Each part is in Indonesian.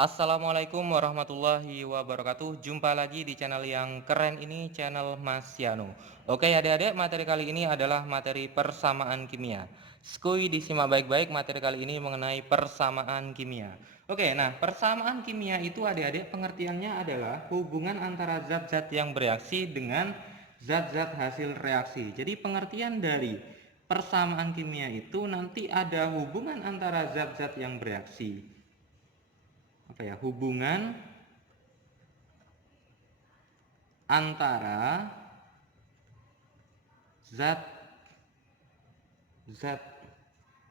Assalamualaikum warahmatullahi wabarakatuh. Jumpa lagi di channel yang keren ini, channel Mas Yano. Oke adik-adik, materi kali ini adalah materi persamaan kimia. Skuy disimak baik-baik, materi kali ini mengenai persamaan kimia. Oke, nah persamaan kimia itu adik-adik pengertiannya adalah hubungan antara zat-zat yang bereaksi dengan zat-zat hasil reaksi. Jadi pengertian dari persamaan kimia itu nanti ada hubungan antara zat-zat yang bereaksi, hubungan antara zat-zat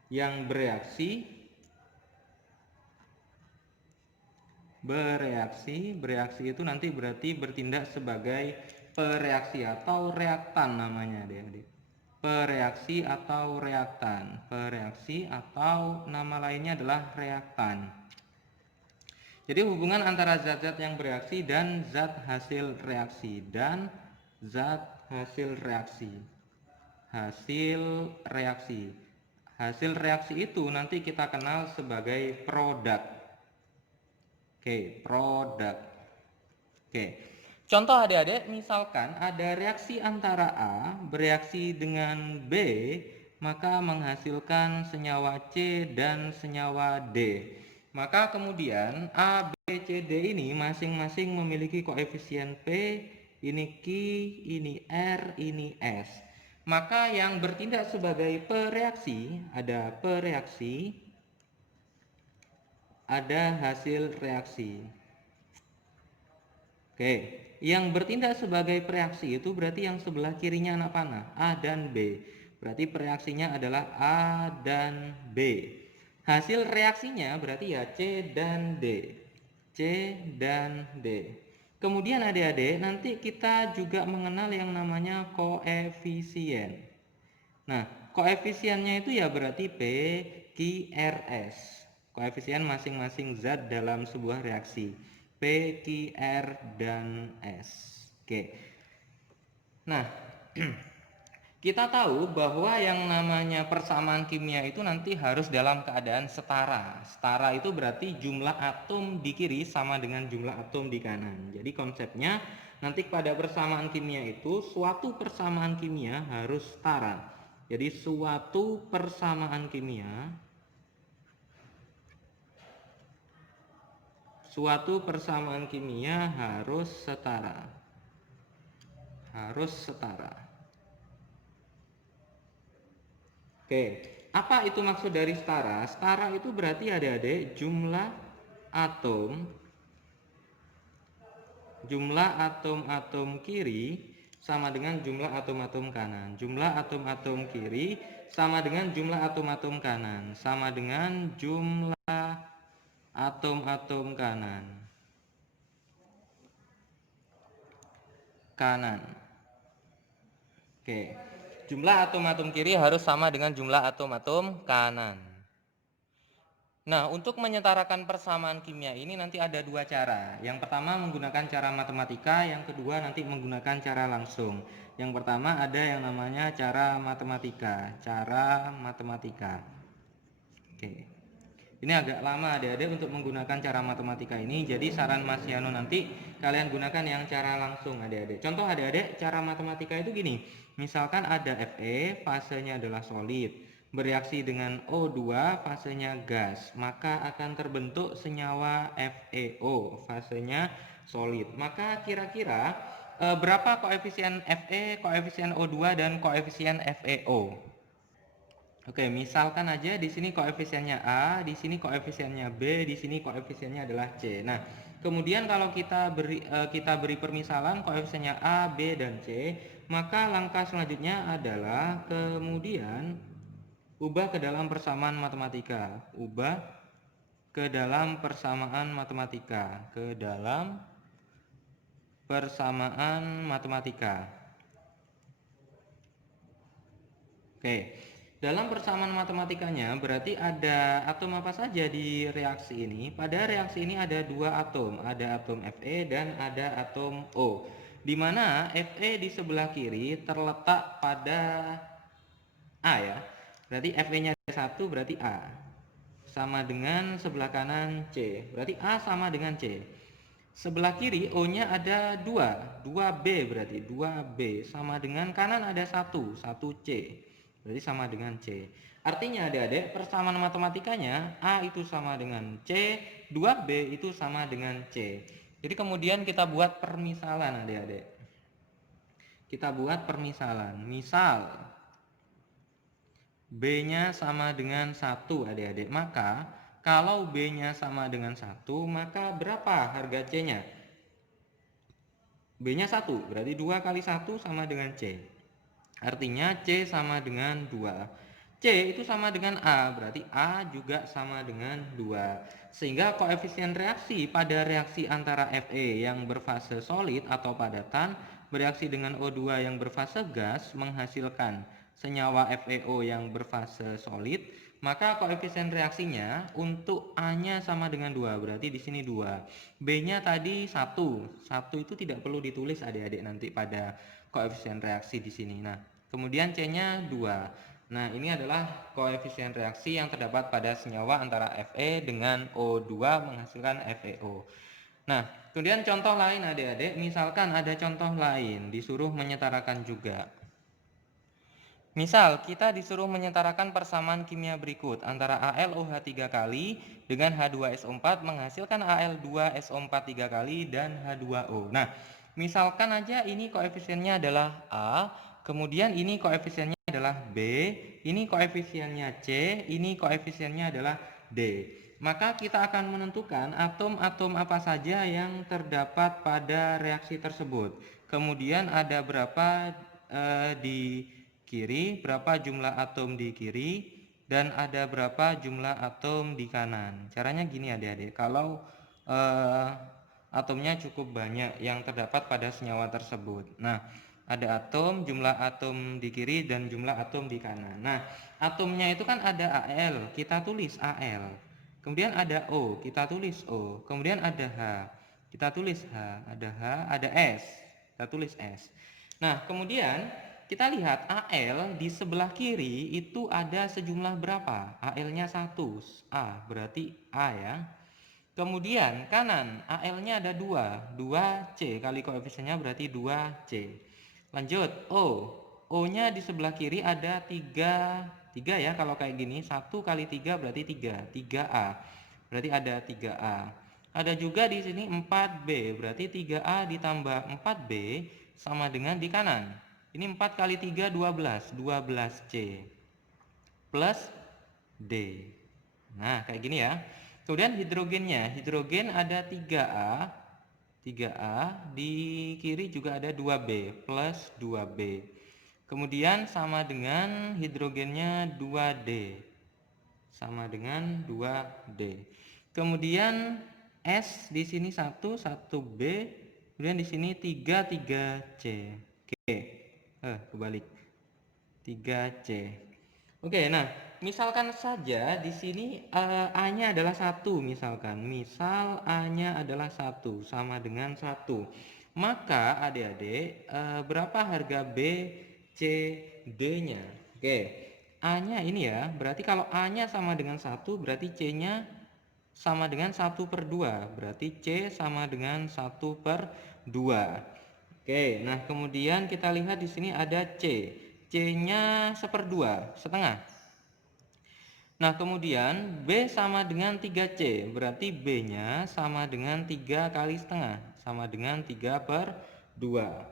yang bereaksi itu nanti berarti bertindak sebagai pereaksi atau reaktan namanya adik-adik. Pereaksi atau nama lainnya adalah reaktan. Jadi hubungan antara zat-zat yang bereaksi dan zat hasil reaksi Hasil reaksi itu nanti kita kenal sebagai produk. Produk. Contoh adik-adik, misalkan ada reaksi antara A bereaksi dengan B, maka menghasilkan senyawa C dan senyawa D. Maka kemudian A, B, C, D ini masing-masing memiliki koefisien P, ini Q, ini R, ini S. Maka yang bertindak sebagai pereaksi, ada hasil reaksi. Yang bertindak sebagai pereaksi itu berarti yang sebelah kirinya anak panah, A dan B. Berarti pereaksinya adalah A dan B. Hasil reaksinya berarti ya C dan D. Kemudian adik-adik, nanti kita juga mengenal yang namanya koefisien. Nah, koefisiennya itu ya berarti P, Q, R, S. Koefisien masing-masing zat dalam sebuah reaksi. P, Q, R, dan S. Nah, kita tahu bahwa yang namanya persamaan kimia itu nanti harus dalam keadaan setara. Setara itu berarti jumlah atom di kiri sama dengan jumlah atom di kanan. Jadi konsepnya nanti pada persamaan kimia itu suatu persamaan kimia harus setara. Jadi suatu persamaan kimia harus setara. Apa itu maksud dari setara? Setara itu berarti adik-adik jumlah atom kiri sama dengan jumlah atom-atom kanan. Jumlah atom-atom kiri sama dengan jumlah atom-atom kanan, sama dengan jumlah atom-atom kanan. Jumlah atom-atom kiri harus sama dengan jumlah atom-atom kanan. Nah, untuk menyetarakan persamaan kimia ini nanti ada dua cara. Yang pertama menggunakan cara matematika, yang kedua nanti menggunakan cara langsung. Yang pertama ada yang namanya cara matematika. Ini agak lama adik-adik untuk menggunakan cara matematika ini. Jadi saran Mas Yano nanti kalian gunakan yang cara langsung adik-adik. Contoh adik-adik, cara matematika itu gini. Misalkan ada Fe, fasenya adalah solid, bereaksi dengan O2, fasenya gas, maka akan terbentuk senyawa FeO, fasenya solid. Maka kira-kira berapa koefisien Fe, koefisien O2 dan koefisien FeO? Misalkan aja di sini koefisiennya A, di sini koefisiennya B, di sini koefisiennya adalah C. Nah, kemudian kalau kita beri permisalan koefisiennya A, B, dan C, maka langkah selanjutnya adalah kemudian ubah ke dalam persamaan matematika. Dalam persamaan matematikanya berarti ada atom apa saja di reaksi ini? Pada reaksi ini ada dua atom, ada atom Fe dan ada atom O. Di mana Fe di sebelah kiri terletak pada A ya. Berarti Fe-nya ada 1 berarti A. sama dengan sebelah kanan C. Berarti A sama dengan C. Sebelah kiri O-nya ada 2, 2B berarti 2B sama dengan kanan ada 1, 1C. Berarti sama dengan C. Artinya adik-adik persamaan matematikanya A itu sama dengan C, 2B itu sama dengan C. Jadi kemudian kita buat permisalan adik-adik. Kita buat permisalan. Misal B-nya sama dengan 1 adik-adik. Maka kalau B-nya sama dengan 1, maka berapa harga C-nya? B-nya 1, berarti 2 kali 1 sama dengan C. Artinya C sama dengan 2. C itu sama dengan A, berarti A juga sama dengan 2. Sehingga koefisien reaksi pada reaksi antara Fe yang berfase solid atau padatan bereaksi dengan O2 yang berfase gas menghasilkan senyawa FeO yang berfase solid, maka koefisien reaksinya untuk A-nya sama dengan 2, berarti di sini 2. B-nya tadi 1. 1 itu tidak perlu ditulis adik-adik nanti pada koefisien reaksi di sini. Nah, kemudian C-nya 2. Nah, ini adalah koefisien reaksi yang terdapat pada senyawa antara Fe dengan O2 menghasilkan FeO. Nah, kemudian contoh lain adik-adik, misalkan ada contoh lain disuruh menyetarakan juga. Misal, kita disuruh menyetarakan persamaan kimia berikut antara AlOH 3 kali dengan H2SO4 menghasilkan Al2SO4 3 kali dan H2O. Nah, misalkan aja ini koefisiennya adalah A, kemudian ini koefisiennya adalah B, ini koefisiennya C, ini koefisiennya adalah D. Maka kita akan menentukan atom-atom apa saja yang terdapat pada reaksi tersebut. Kemudian ada berapa di kiri, berapa jumlah atom di kiri, dan ada berapa jumlah atom di kanan. Caranya gini adik-adik, kalau atomnya cukup banyak yang terdapat pada senyawa tersebut. Nah, ada atom, jumlah atom di kiri, dan jumlah atom di kanan. Nah, atomnya itu kan ada Al, kita tulis Al. Kemudian ada O, kita tulis O. Kemudian ada H, kita tulis H. Ada H, ada S, kita tulis S. Nah, kemudian kita lihat Al di sebelah kiri itu ada sejumlah berapa? Al-nya 1, A, berarti A ya. Kemudian kanan, Al-nya ada 2, 2C kali koefisiennya berarti 2C. Lanjut, O. O-nya di sebelah kiri ada 3 ya kalau kayak gini. 1 kali 3 berarti 3, 3A. Berarti ada 3A. Ada juga di sini 4B, berarti 3A ditambah 4B sama dengan di kanan. Ini 4 kali 3, 12, 12C plus D. Nah, kayak gini ya. Kemudian hidrogennya, hidrogen ada 3A, 3A, di kiri juga ada 2B plus 2B. Kemudian sama dengan hidrogennya 2D, sama dengan 2D. Kemudian S di sini 1, 1B, kemudian di sini 3, 3C. Oke, kebalik, 3C. Oke, nah misalkan saja di sini A-nya adalah 1 misalkan. Misal A-nya adalah 1 sama dengan 1. Maka adik-adik berapa harga B, C, D-nya? Oke, A-nya ini ya. Berarti kalau A-nya sama dengan 1 berarti C-nya sama dengan 1/2. Berarti C sama dengan 1/2. Oke, nah kemudian kita lihat di sini ada C. C-nya 1/2, setengah. Nah, kemudian B sama dengan 3C, berarti B-nya sama dengan 3 kali setengah, sama dengan 3/2.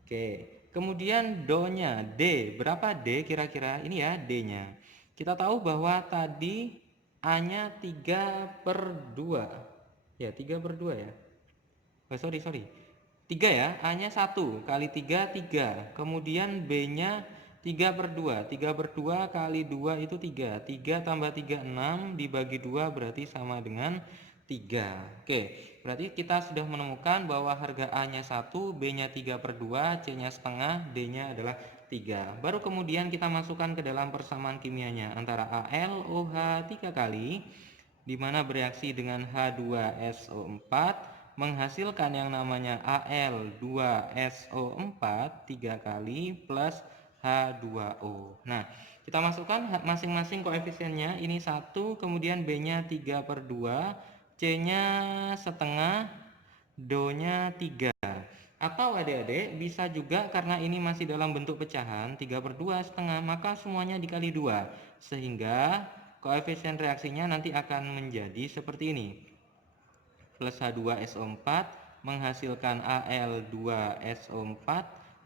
Oke, kemudian Do-nya, D, berapa D kira-kira? Ini ya D-nya. Kita tahu bahwa tadi A-nya 3/2. Ya, 3/2 ya. Oh, sorry. 3 ya, A-nya 1 kali 3, 3. Kemudian B-nya 3/2. 3/2 kali 2 itu 3. 3 tambah 3, 6. Dibagi 2 berarti sama dengan 3. Oke, berarti kita sudah menemukan bahwa harga A-nya 1, B-nya 3/2, C-nya setengah, D-nya adalah 3. Baru kemudian kita masukkan ke dalam persamaan kimianya antara AlOH 3 kali, di mana bereaksi dengan H2SO4 menghasilkan yang namanya Al2SO4 3 kali plus H2O. Nah, kita masukkan masing-masing koefisiennya. Ini 1, kemudian B-nya 3/2, C-nya setengah, Do-nya 3. Atau adik-adik bisa juga karena ini masih dalam bentuk pecahan 3/2 setengah, maka semuanya dikali 2. Sehingga koefisien reaksinya nanti akan menjadi seperti ini. Plus H2SO4 menghasilkan Al2SO4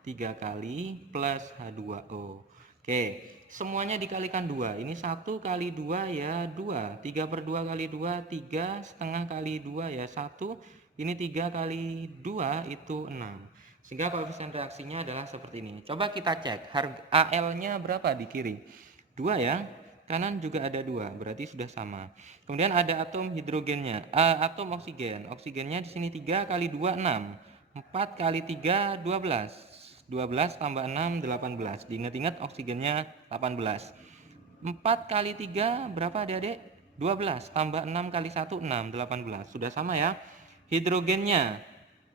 3 kali plus H2O. Oke, semuanya dikalikan 2. Ini 1 kali 2 ya 2. 3/2 kali 2, 3. Setengah kali 2 ya 1. Ini 3 kali 2 itu 6. Sehingga koefisien reaksinya adalah seperti ini. Coba kita cek. Harga Al-nya berapa di kiri? 2 ya. Kanan juga ada 2, berarti sudah sama. Kemudian ada atom hidrogennya, atom oksigen. Oksigennya di sini 3 kali 2 6. 4 kali 3 12. 12 tambah 6 18. Diingat-ingat oksigennya 18. 4 kali 3 berapa Adik-adik? 12 tambah 6 kali 1 6, 18. Sudah sama ya. Hidrogennya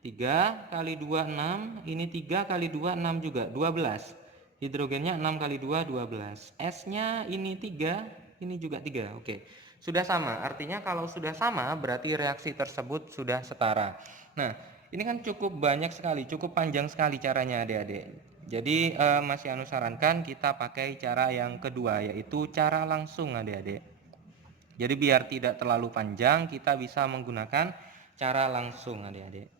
3 kali 2 6, ini 3 kali 2 6 juga 12. Hidrogennya 6 kali 2 12. S-nya ini 3, ini juga 3. Oke. Sudah sama. Artinya kalau sudah sama berarti reaksi tersebut sudah setara. Nah, ini kan cukup banyak sekali, cukup panjang sekali caranya Adik-adik. Jadi Mas Yanu sarankan kita pakai cara yang kedua, yaitu cara langsung Adik-adik. Jadi biar tidak terlalu panjang, kita bisa menggunakan cara langsung Adik-adik.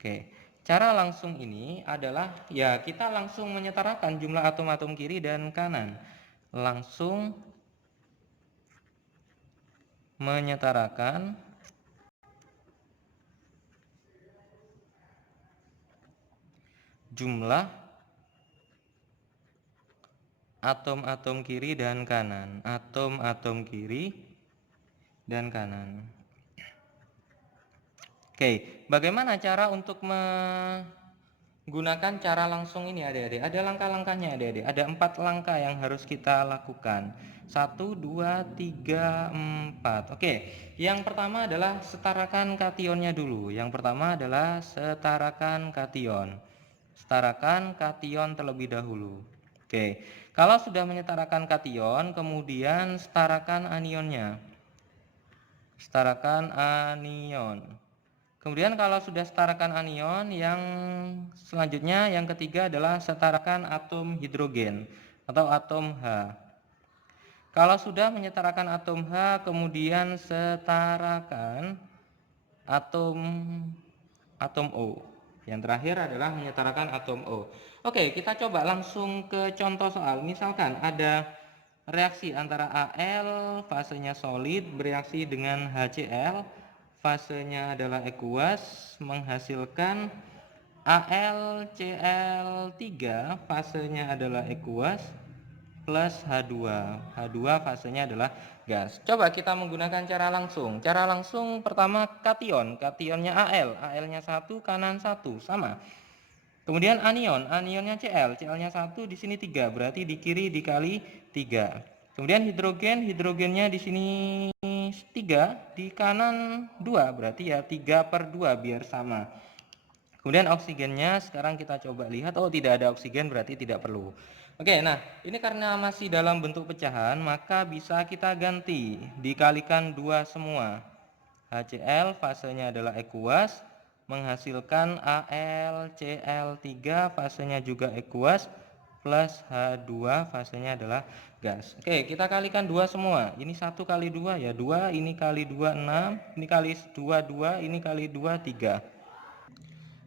Oke. Cara langsung ini adalah ya kita langsung menyetarakan jumlah atom-atom kiri dan kanan. Langsung menyetarakan jumlah atom-atom kiri dan kanan. Atom-atom kiri dan kanan. Oke, bagaimana cara untuk menggunakan cara langsung ini adik-adik? Ada langkah-langkahnya adik-adik. Ada 4 langkah yang harus kita lakukan. 1, 2, 3, 4. Oke, yang pertama adalah setarakan kationnya dulu. Yang pertama adalah setarakan kation. Setarakan kation terlebih dahulu. Oke, kalau sudah menyetarakan kation, kemudian setarakan anionnya. Setarakan anion. Kemudian kalau sudah setarakan anion, yang selanjutnya yang ketiga adalah setarakan atom hidrogen atau atom H. Kalau sudah menyetarakan atom H, kemudian setarakan atom O. Yang terakhir adalah menyetarakan atom O. Oke, kita coba langsung ke contoh soal. Misalkan ada reaksi antara Al, fasenya solid, bereaksi dengan HCl, fasenya adalah aqueous, menghasilkan AlCl3, fasenya adalah aqueous, plus H2. H2 fasenya adalah gas. Coba kita menggunakan cara langsung. Cara langsung pertama kation. Kationnya Al. Al-nya 1, kanan 1. Sama. Kemudian anion. Anionnya Cl. Cl-nya 1, di sini 3. Berarti di kiri dikali 3. Kemudian hidrogen. Hidrogennya di sini 3. Di kanan 2. Berarti ya 3/2 biar sama. Kemudian oksigennya sekarang kita coba lihat. Oh, tidak ada oksigen berarti tidak perlu. Oke, nah ini karena masih dalam bentuk pecahan, maka bisa kita ganti, dikalikan 2 semua. HCl fasenya adalah aqueous, menghasilkan AlCl3 fasenya juga aqueous, plus H2 fasenya adalah gas. Oke, kita kalikan 2 semua. Ini 1 kali 2 ya 2, ini kali 2 6, ini kali 2 2, ini kali 2 3.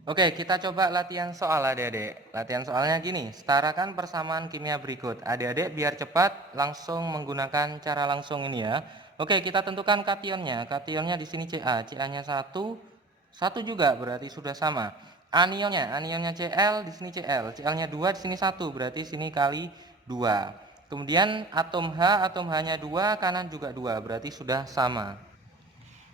Oke, kita coba latihan soal adik-adik. Latihan soalnya gini, setarakan persamaan kimia berikut. Adik-adik biar cepat langsung menggunakan cara langsung ini ya. Oke, kita tentukan kationnya. Kationnya di sini Ca. Ca-nya 1, 1 juga berarti sudah sama. Anionnya Cl, di sini Cl. Cl-nya 2, di sini 1, berarti sini kali 2. Kemudian atom H-nya 2, kanan juga 2, berarti sudah sama.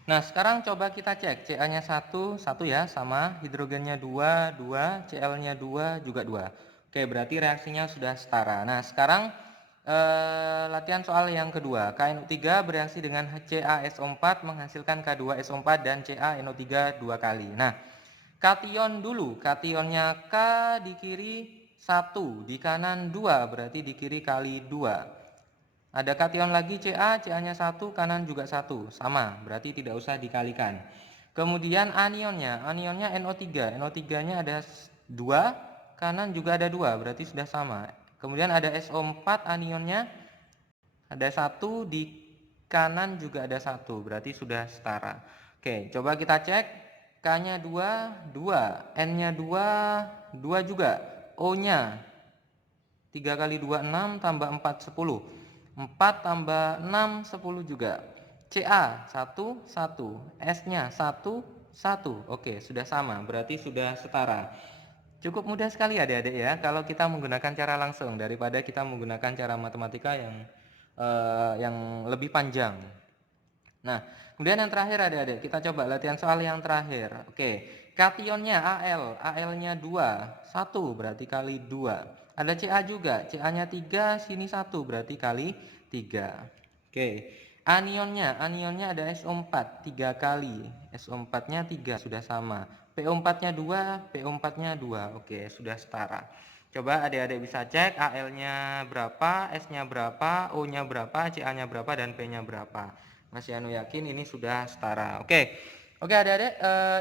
Nah, sekarang coba kita cek. Ca-nya 1, 1 ya, sama. Hidrogennya 2, 2. Cl-nya 2, juga 2. Oke, berarti reaksinya sudah setara. Nah, sekarang latihan soal yang kedua. KNO3 bereaksi dengan CaSO4 menghasilkan K2SO4 dan CaNO3 2 kali. Nah, kation dulu. Kationnya K di kiri 1, di kanan 2, berarti di kiri kali 2. Ada kation lagi Ca, Ca-nya 1, kanan juga 1, sama, berarti tidak usah dikalikan. Kemudian anionnya NO3, NO3-nya ada 2, kanan juga ada 2, berarti sudah sama. Kemudian ada SO4 anionnya, ada 1, di kanan juga ada 1, berarti sudah setara. Oke, coba kita cek. K-nya 2, 2, N-nya 2, 2 juga. O-nya 3 kali 2, 6, tambah 4, 10. 4 tambah 6, 10 juga. Ca 1, 1. S-nya 1, 1. Oke, sudah sama, berarti sudah setara. Cukup mudah sekali adik-adik ya, kalau kita menggunakan cara langsung daripada kita menggunakan cara matematika yang lebih panjang. Nah, kemudian yang terakhir adik-adik, kita coba latihan soal yang terakhir. Oke, kationnya Al-nya 2, 1 berarti kali 2. Ada Ca juga, Ca-nya 3, sini 1 berarti kali 3. Oke, anionnya ada SO4, 3 kali. SO4-nya 3, sudah sama. PO4-nya 2, PO4-nya 2. Oke, sudah setara. Coba adik-adik bisa cek Al-nya berapa, S-nya berapa, O-nya berapa, Ca-nya berapa, dan P-nya berapa. Mas Yanu yakin ini sudah setara. Oke adik-adik,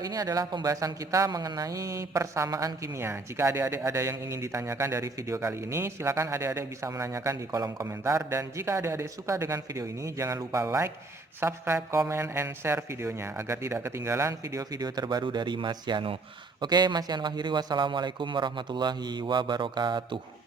ini adalah pembahasan kita mengenai persamaan kimia. Jika adik-adik ada yang ingin ditanyakan dari video kali ini, silakan adik-adik bisa menanyakan di kolom komentar. Dan jika adik-adik suka dengan video ini, jangan lupa like, subscribe, comment, and share videonya agar tidak ketinggalan video-video terbaru dari Mas Yanu. Oke, Mas Yanu akhiri. Wassalamualaikum warahmatullahi wabarakatuh.